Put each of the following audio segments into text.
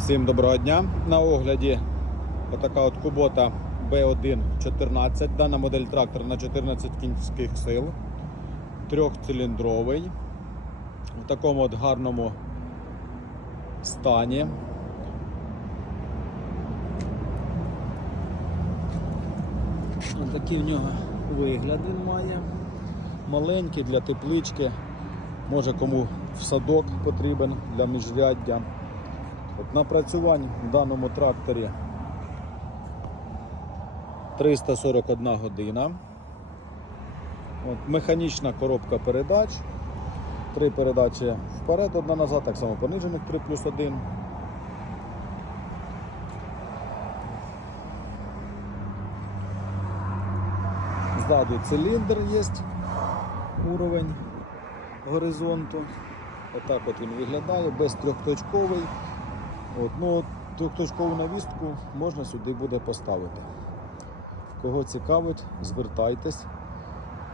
Всім доброго дня. На огляді отака от кубота B1 Дана модель трактора на 14 кінських сил. Трьохциліндровий. В такому от гарному стані. Ось Такий в нього вигляд він має. Маленький для теплички. Може кому в садок потрібен для міжряддя. От напрацювань в даному тракторі 341 година. От, механічна коробка передач. Три передачі вперед, одна назад, так само понижених 3 плюс 1. Ззаду циліндр є уровень горизонту. Отак от він виглядає, без трьохточковий. От, ну, трьохточкову навістку можна сюди буде поставити. Кого цікавить, звертайтесь.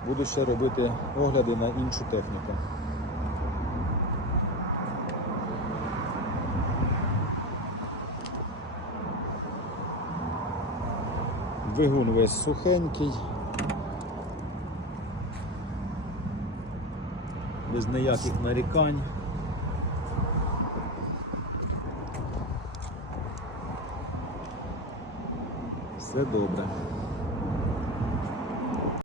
Буду ще робити огляди на іншу техніку. Двигун весь сухенький. Без ніяких нарікань. você dobra.